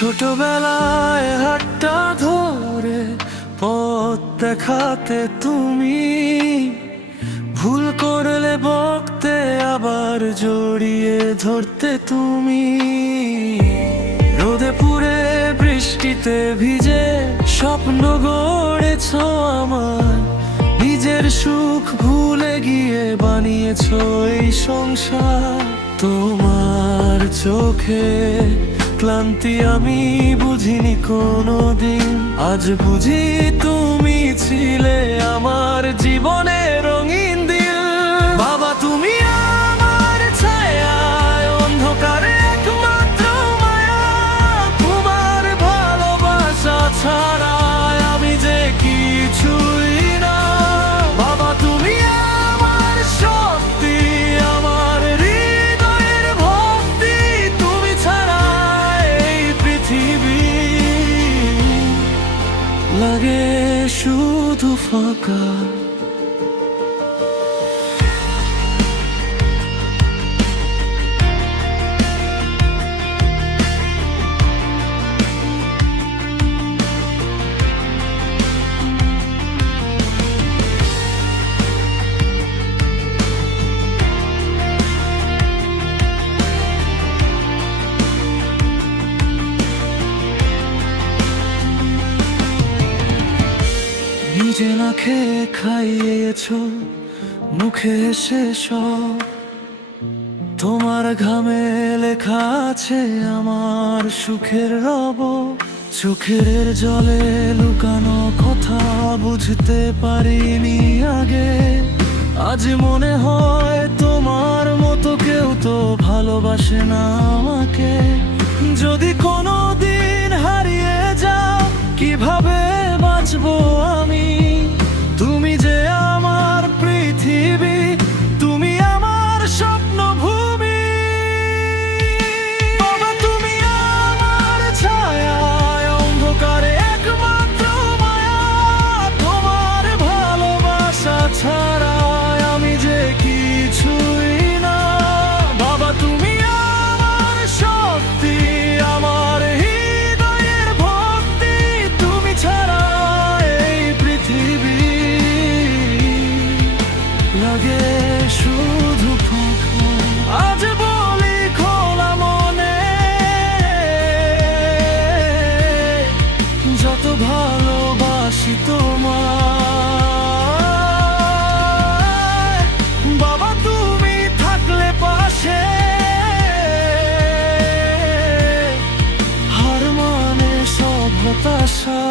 ছোটবেলায় হাতটা ধরে পথ দেখাতে তুমি, ভুল করলে বকতে আবার জড়িয়ে ধরতে তুমি। রোদে পুড়ে বৃষ্টিতে ভিজে স্বপ্ন গড়েছ আমার, নিজের সুখ ভুলে গিয়ে বানিয়েছ এই সংসার। তোমার চোখে ক্লান্তি আমি বুঝিনি কোনোদিন, আজ বুঝি তুমি ছিলে আমার জীবনের রঙিন দিল। বাবা তুমি আমার ছায়া, অন্ধকারে একমাত্র মায়া, তোমার ভালোবাসা ছাড়া আমি যে কিছুই না। বাবা তুমি আমার শক্তি, আমার হৃদয়ের ভক্তি, তুমি ছাড়া এই পৃথিবী লাগে শুধু ফাঁকা। নিজে না খেয়ে খাইয়েছ, মুখে এসে সব তোমার ঘামে লেখা আছে আমার সুখের রব। চোখের জলে লুকানো কথা বুঝতে পারিনি আগে, আজ মনে হয় তোমার মতো কেউ তো ভালোবাসে না আমাকে। যদি কোনো দিন হারিয়ে যাও কিভাবে বাঁচবো আমি? তুমি যে আমার পৃথিবী, তুমি আমার স্বপ্ন ভূমি। বাবা তুমি আমার ছায়া, অন্ধকারে একমাত্র মায়া, তোমার ভালোবাসা ছাড়া আমি যে কিছুই না। বাবা তুমি আমার শক্তি, আমার হৃদয়ের ভক্তি, তুমি ছাড়া এই পৃথিবী লাগে শুধু ফাঁকা। আজ বলি খোলা মনে, যত ভালোবাসি তোমায়, বাবা তুমি থাকলে পাশে হার মানে সব হতাশা।